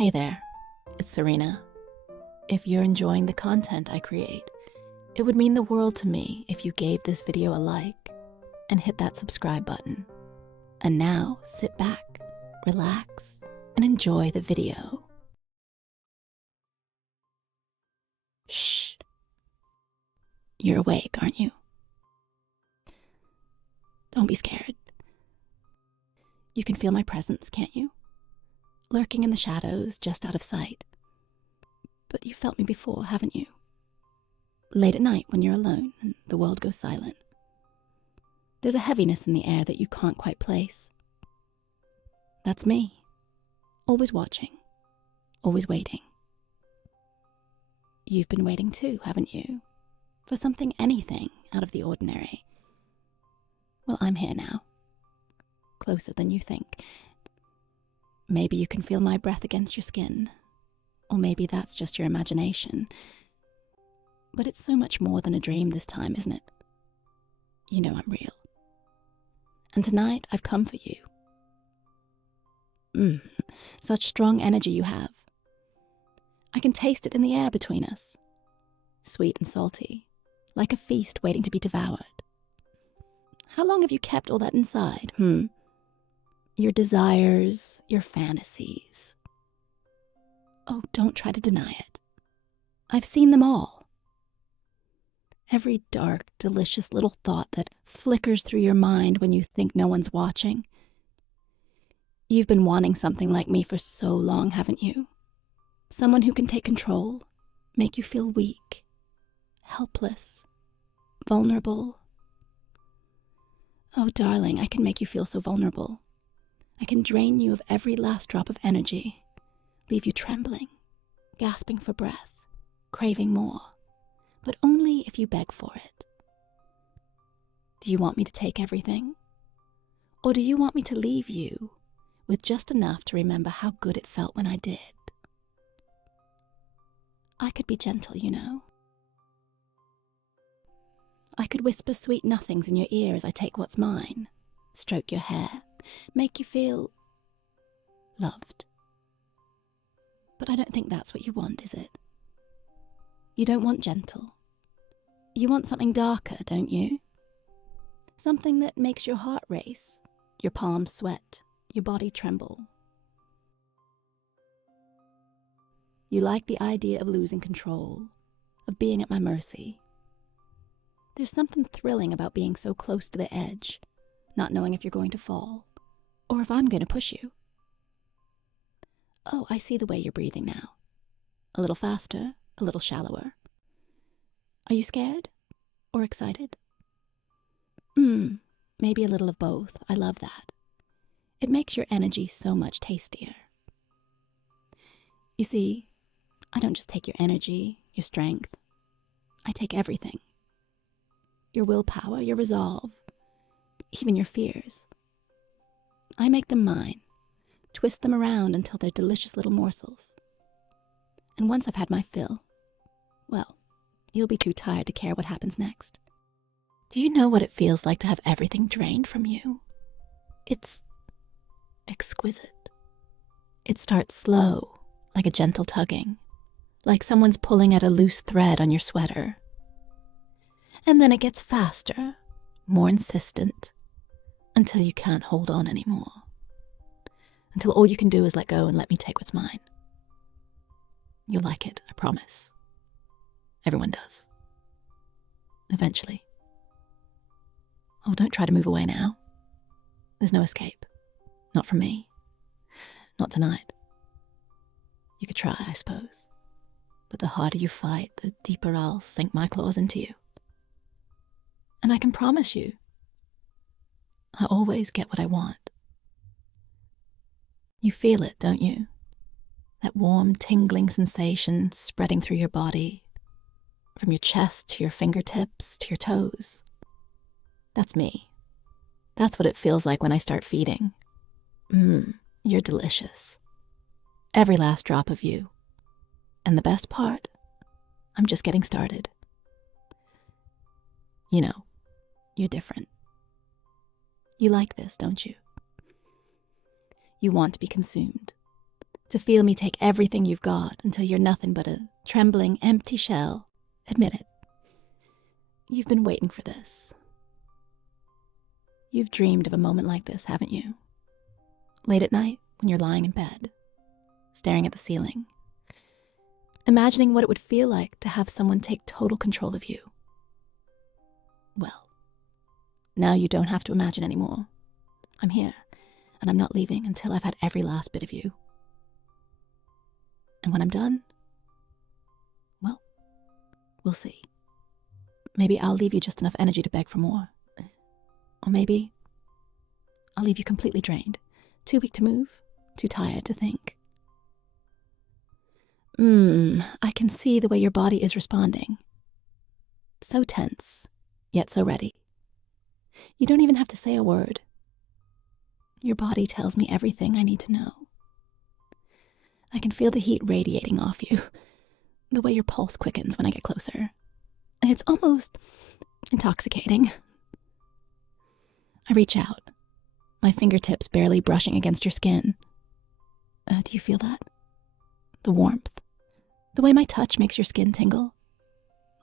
Hey there, it's Sirena. If you're enjoying the content I create, it would mean the world to me if you gave this video a like and hit that subscribe button. And now sit back, relax, and enjoy the video. Shh. You're awake, aren't you? Don't be scared. You can feel my presence, can't you? Lurking in the shadows, just out of sight. But you've felt me before, haven't you? Late at night when you're alone and the world goes silent. There's a heaviness in the air that you can't quite place. That's me. Always watching. Always waiting. You've been waiting too, haven't you? For something, anything out of the ordinary. Well, I'm here now. Closer than you think. Maybe you can feel my breath against your skin. Or maybe that's just your imagination. But it's so much more than a dream this time, isn't it? You know I'm real. And tonight I've come for you. Such strong energy you have. I can taste it in the air between us. Sweet and salty, like a feast waiting to be devoured. How long have you kept all that inside, Your desires, your fantasies. Oh, don't try to deny it. I've seen them all. Every dark, delicious little thought that flickers through your mind when you think no one's watching. You've been wanting something like me for so long, haven't you? Someone who can take control, make you feel weak, helpless, vulnerable. Oh, darling, I can make you feel so vulnerable. I can drain you of every last drop of energy, leave you trembling, gasping for breath, craving more, but only if you beg for it. Do you want me to take everything? Or do you want me to leave you with just enough to remember how good it felt when I did? I could be gentle, you know. I could whisper sweet nothings in your ear as I take what's mine, stroke your hair, make you feel loved. But I don't think that's what you want, is it? You don't want gentle. You want something darker, don't you? Something that makes your heart race, your palms sweat, your body tremble. You like the idea of losing control, of being at my mercy. There's something thrilling about being so close to the edge, not knowing if you're going to fall, or if I'm going to push you. Oh, I see the way you're breathing now. A little faster, a little shallower. Are you scared? Or excited? Maybe a little of both. I love that. It makes your energy so much tastier. You see, I don't just take your energy, your strength. I take everything. Your willpower, your resolve, even your fears. I make them mine, twist them around until they're delicious little morsels. And once I've had my fill, well, you'll be too tired to care what happens next. Do you know what it feels like to have everything drained from you? It's exquisite. It starts slow, like a gentle tugging, like someone's pulling at a loose thread on your sweater. And then it gets faster, more insistent, until you can't hold on anymore. Until all you can do is let go and let me take what's mine. You'll like it, I promise. Everyone does. Eventually. Oh, don't try to move away now. There's no escape. Not from me. Not tonight. You could try, I suppose. But the harder you fight, the deeper I'll sink my claws into you. And I can promise you, I always get what I want. You feel it, don't you? That warm, tingling sensation spreading through your body, from your chest to your fingertips to your toes. That's me. That's what it feels like when I start feeding. You're delicious. Every last drop of you. And the best part, I'm just getting started. You know, you're different. You like this, don't you? You want to be consumed, To feel me take everything you've got until you're nothing but a trembling, empty shell. Admit it. You've been waiting for this. You've dreamed of a moment like this, haven't you? Late at night, when you're lying in bed, staring at the ceiling, imagining what it would feel like to have someone take total control of you. Well, now you don't have to imagine anymore. I'm here, and I'm not leaving until I've had every last bit of you. And when I'm done, well, we'll see. Maybe I'll leave you just enough energy to beg for more. Or maybe I'll leave you completely drained, too weak to move, too tired to think. I can see the way your body is responding. So tense, yet so ready. You don't even have to say a word. Your body tells me everything I need to know. I can feel the heat radiating off you, the way your pulse quickens when I get closer. It's almost intoxicating. I reach out, my fingertips barely brushing against your skin. Do you feel that? The warmth. The way my touch makes your skin tingle.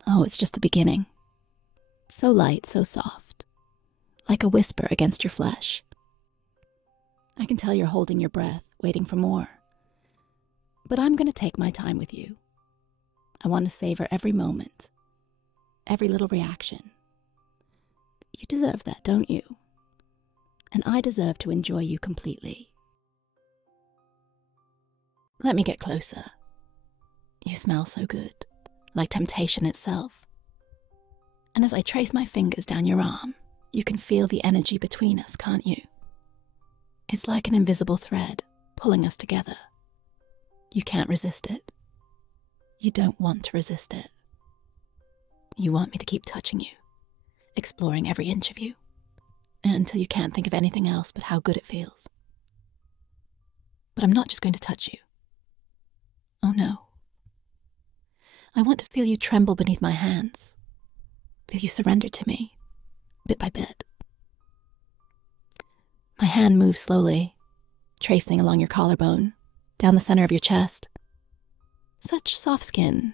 Oh, it's just the beginning. So light, so soft. Like a whisper against your flesh. I can tell you're holding your breath, waiting for more. But I'm going to take my time with you. I want to savor every moment. Every little reaction. You deserve that, don't you? And I deserve to enjoy you completely. Let me get closer. You smell so good, like temptation itself. And as I trace my fingers down your arm, you can feel the energy between us, can't you? It's like an invisible thread pulling us together. You can't resist it. You don't want to resist it. You want me to keep touching you, exploring every inch of you, until you can't think of anything else but how good it feels. But I'm not just going to touch you. Oh no. I want to feel you tremble beneath my hands, feel you surrender to me, bit by bit. My hand moves slowly, tracing along your collarbone, down the center of your chest. Such soft skin,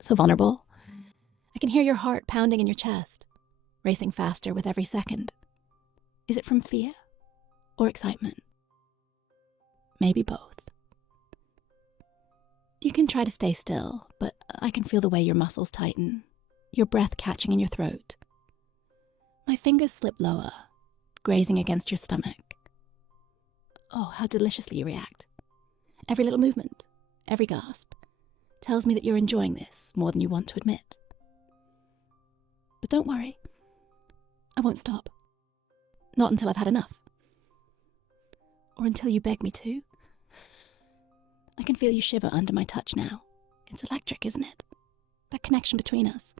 so vulnerable. I can hear your heart pounding in your chest, racing faster with every second. Is it from fear or excitement? Maybe both. You can try to stay still, but I can feel the way your muscles tighten, your breath catching in your throat. My fingers slip lower, grazing against your stomach. Oh, how deliciously you react. Every little movement, every gasp, tells me that you're enjoying this more than you want to admit. But don't worry, I won't stop. Not until I've had enough. Or until you beg me to. I can feel you shiver under my touch now. It's electric, isn't it? That connection between us.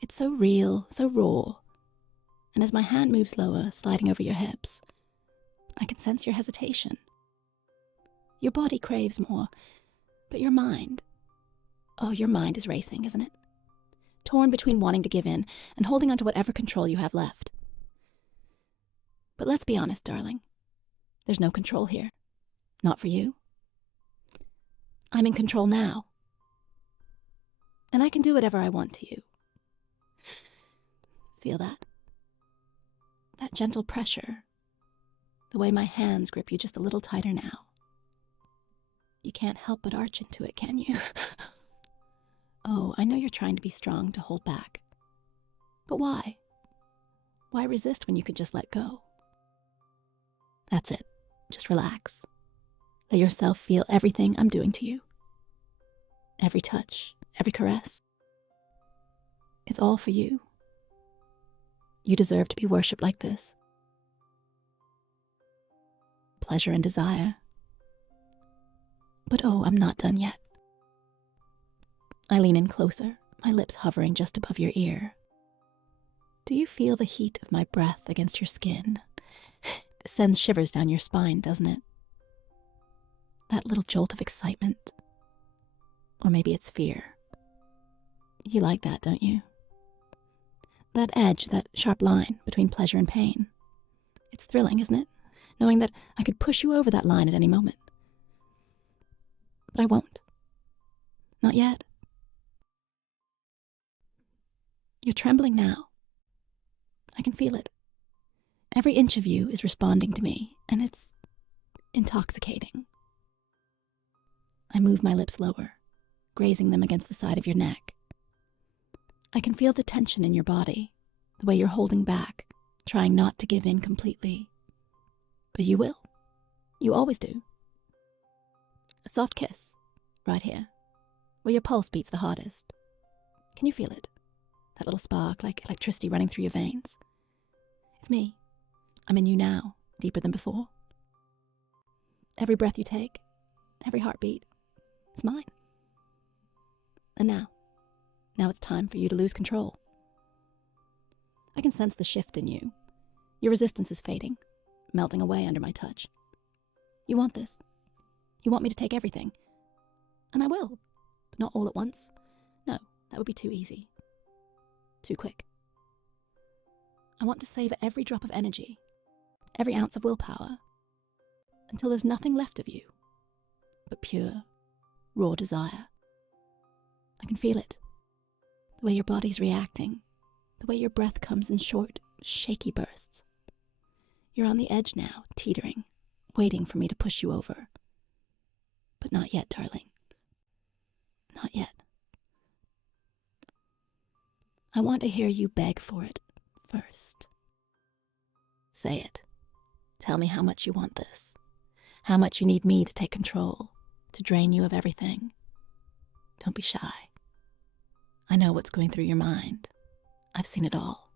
It's so real, so raw. And as my hand moves lower, sliding over your hips, I can sense your hesitation. Your body craves more, but your mind, oh, your mind is racing, isn't it? Torn between wanting to give in and holding on to whatever control you have left. But let's be honest, darling. There's no control here. Not for you. I'm in control now. And I can do whatever I want to you. Feel that? That gentle pressure. The way my hands grip you just a little tighter now. You can't help but arch into it, can you? Oh, I know you're trying to be strong to hold back. But why? Why resist when you could just let go? That's it. Just relax. Let yourself feel everything I'm doing to you. Every touch, every caress. It's all for you. You deserve to be worshipped like this. Pleasure and desire. But oh, I'm not done yet. I lean in closer, my lips hovering just above your ear. Do you feel the heat of my breath against your skin? It sends shivers down your spine, doesn't it? That little jolt of excitement. Or maybe it's fear. You like that, don't you? That edge, that sharp line between pleasure and pain. It's thrilling, isn't it? Knowing that I could push you over that line at any moment. But I won't. Not yet. You're trembling now. I can feel it. Every inch of you is responding to me, and it's intoxicating. I move my lips lower, grazing them against the side of your neck. I can feel the tension in your body, the way you're holding back, trying not to give in completely. But you will. You always do. A soft kiss, right here, where your pulse beats the hardest. Can you feel it? That little spark, like electricity running through your veins. It's me. I'm in you now, deeper than before. Every breath you take, every heartbeat, it's mine. And now it's time for you to lose control. I can sense the shift in you. Your resistance is fading, melting away under my touch. You want this. You want me to take everything. And I will, but not all at once. No, that would be too easy. Too quick. I want to savor every drop of energy, every ounce of willpower, until there's nothing left of you but pure, raw desire. I can feel it. The way your body's reacting, the way your breath comes in short, shaky bursts. You're on the edge now, teetering, waiting for me to push you over. But not yet, darling. Not yet. I want to hear you beg for it first. Say it. Tell me how much you want this. How much you need me to take control, to drain you of everything. Don't be shy. I know what's going through your mind. I've seen it all.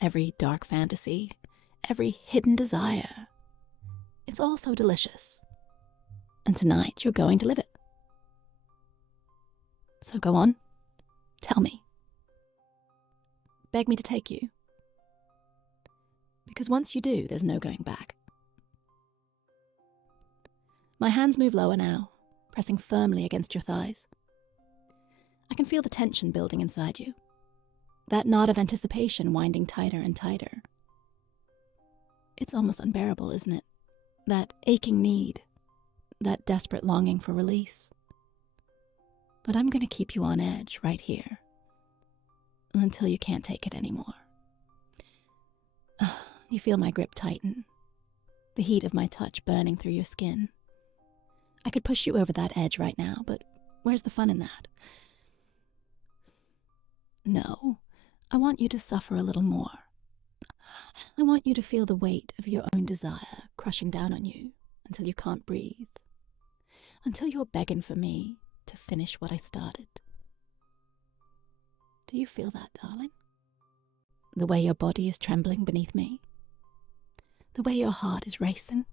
Every dark fantasy, every hidden desire. It's all so delicious. And tonight you're going to live it. So go on, tell me. Beg me to take you. Because once you do, there's no going back. My hands move lower now, pressing firmly against your thighs. I can feel the tension building inside you. That knot of anticipation winding tighter and tighter. It's almost unbearable, isn't it? That aching need, that desperate longing for release. But I'm going to keep you on edge right here until you can't take it anymore. You feel my grip tighten, the heat of my touch burning through your skin. I could push you over that edge right now, but where's the fun in that? No, I want you to suffer a little more. I want you to feel the weight of your own desire crushing down on you until you can't breathe, until you're begging for me to finish what I started. Do you feel that, darling? The way your body is trembling beneath me? The way your heart is racing?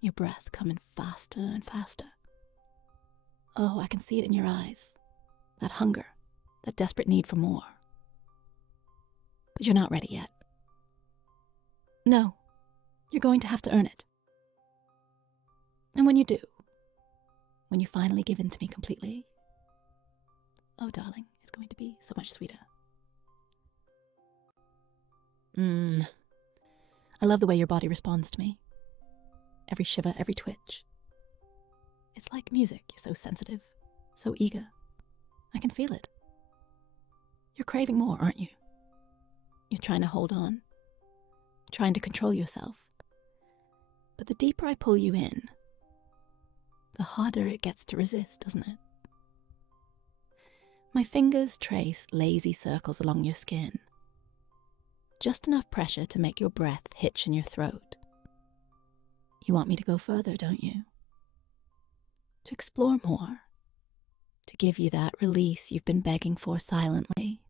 Your breath coming faster and faster? Oh, I can see it in your eyes. That hunger, that desperate need for more. But you're not ready yet. No, you're going to have to earn it. And when you do, when you finally give in to me completely, oh, darling, it's going to be so much sweeter. I love the way your body responds to me. Every shiver, every twitch. It's like music. You're so sensitive, so eager. I can feel it. You're craving more, aren't you? You're trying to hold on, trying to control yourself. But the deeper I pull you in, the harder it gets to resist, doesn't it? My fingers trace lazy circles along your skin. Just enough pressure to make your breath hitch in your throat. You want me to go further, don't you? To explore more. To give you that release you've been begging for silently,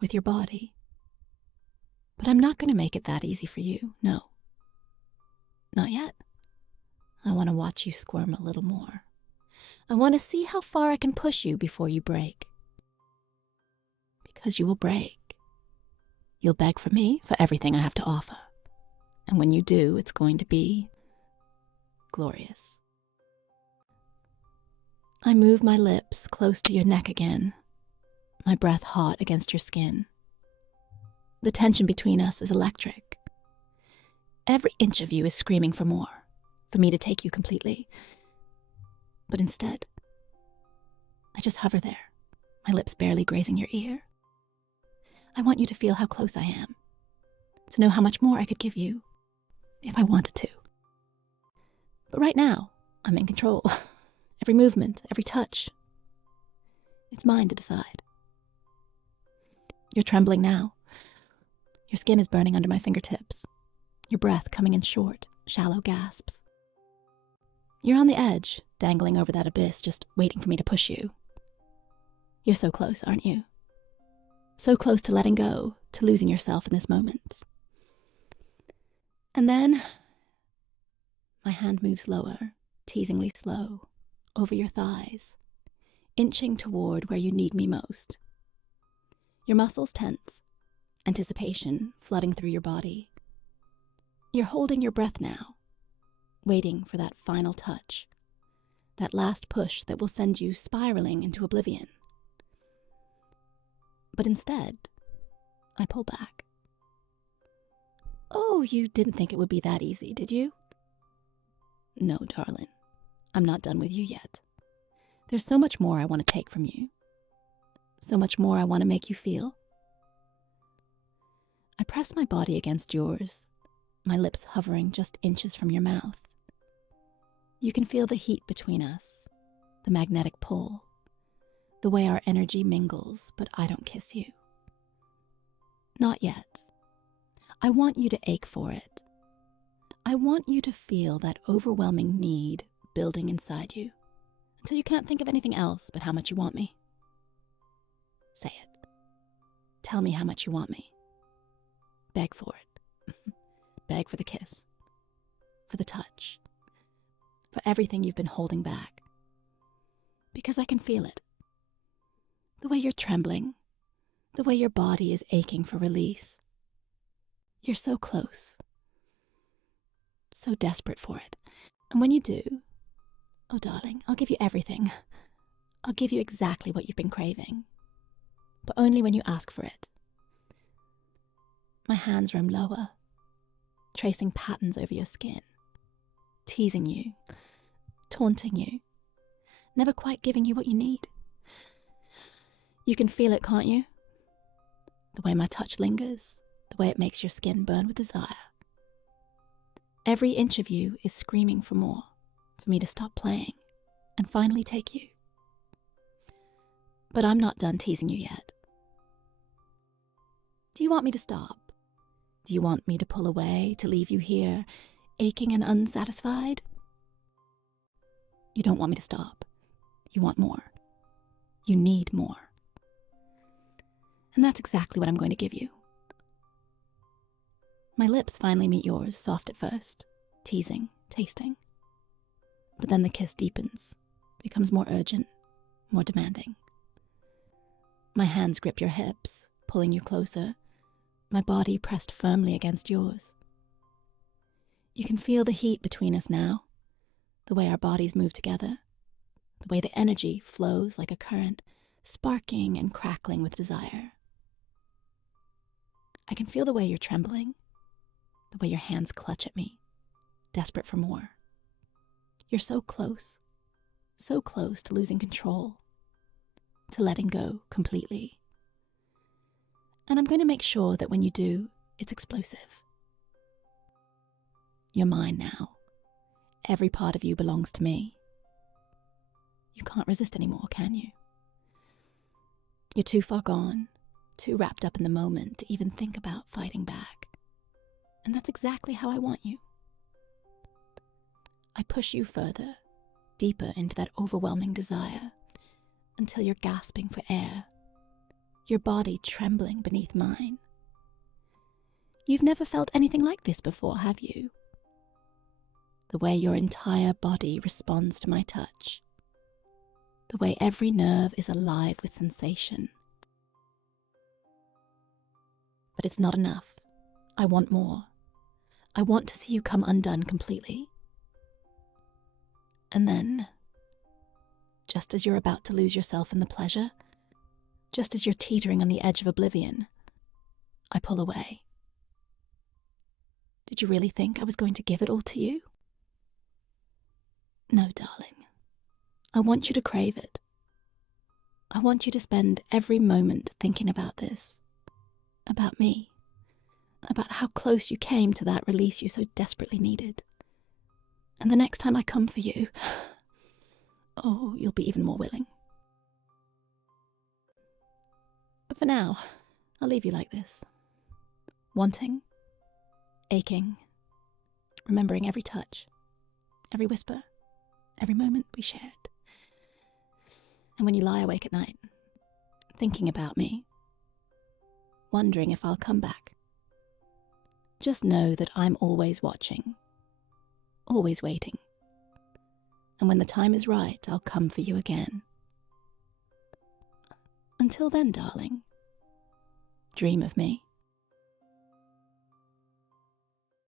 with your body. But I'm not going to make it that easy for you, no. Not yet. I want to watch you squirm a little more. I want to see how far I can push you before you break. Because you will break. You'll beg for me for everything I have to offer. And when you do, it's going to be glorious. I move my lips close to your neck again, my breath hot against your skin. The tension between us is electric. Every inch of you is screaming for more, for me to take you completely. But instead, I just hover there, my lips barely grazing your ear. I want you to feel how close I am, to know how much more I could give you if I wanted to. But right now, I'm in control. Every movement, every touch. It's mine to decide. You're trembling now. Your skin is burning under my fingertips, your breath coming in short, shallow gasps. You're on the edge, dangling over that abyss, just waiting for me to push you. You're so close, aren't you? So close to letting go, to losing yourself in this moment. And then, my hand moves lower, teasingly slow, over your thighs, inching toward where you need me most. Your muscles tense, anticipation flooding through your body. You're holding your breath now, waiting for that final touch, that last push that will send you spiraling into oblivion. But instead, I pull back. Oh, you didn't think it would be that easy, did you? No, darling, I'm not done with you yet. There's so much more I want to take from you. So much more I want to make you feel. I press my body against yours, my lips hovering just inches from your mouth. You can feel the heat between us, the magnetic pull, the way our energy mingles, but I don't kiss you. Not yet. I want you to ache for it. I want you to feel that overwhelming need building inside you, until you can't think of anything else but how much you want me. Say it. Tell me how much you want me. Beg for it. Beg for the kiss. For the touch. For everything you've been holding back. Because I can feel it. The way you're trembling. The way your body is aching for release. You're so close. So desperate for it. And when you do, oh darling, I'll give you everything. I'll give you exactly what you've been craving. But only when you ask for it. My hands roam lower, tracing patterns over your skin, teasing you, taunting you, never quite giving you what you need. You can feel it, can't you? The way my touch lingers, the way it makes your skin burn with desire. Every inch of you is screaming for more, for me to stop playing and finally take you. But I'm not done teasing you yet. Do you want me to stop? Do you want me to pull away, to leave you here, aching and unsatisfied? You don't want me to stop. You want more. You need more. And that's exactly what I'm going to give you. My lips finally meet yours, soft at first, teasing, tasting. But then the kiss deepens, becomes more urgent, more demanding. My hands grip your hips, pulling you closer, my body pressed firmly against yours. You can feel the heat between us now, the way our bodies move together, the way the energy flows like a current, sparking and crackling with desire. I can feel the way you're trembling, the way your hands clutch at me, desperate for more. You're so close to losing control, to letting go completely. And I'm going to make sure that when you do, it's explosive. You're mine now. Every part of you belongs to me. You can't resist anymore, can you? You're too far gone, too wrapped up in the moment to even think about fighting back. And that's exactly how I want you. I push you further, deeper into that overwhelming desire, until you're gasping for air, your body trembling beneath mine. You've never felt anything like this before, have you? The way your entire body responds to my touch. The way every nerve is alive with sensation. But it's not enough. I want more. I want to see you come undone completely. And then, just as you're about to lose yourself in the pleasure, just as you're teetering on the edge of oblivion, I pull away. Did you really think I was going to give it all to you? No, darling. I want you to crave it. I want you to spend every moment thinking about this, about me, about how close you came to that release you so desperately needed. And the next time I come for you, oh, you'll be even more willing. But for now, I'll leave you like this. Wanting, aching, remembering every touch, every whisper, every moment we shared. And when you lie awake at night, thinking about me, wondering if I'll come back, just know that I'm always watching, always waiting. And when the time is right, I'll come for you again. Until then, darling, dream of me.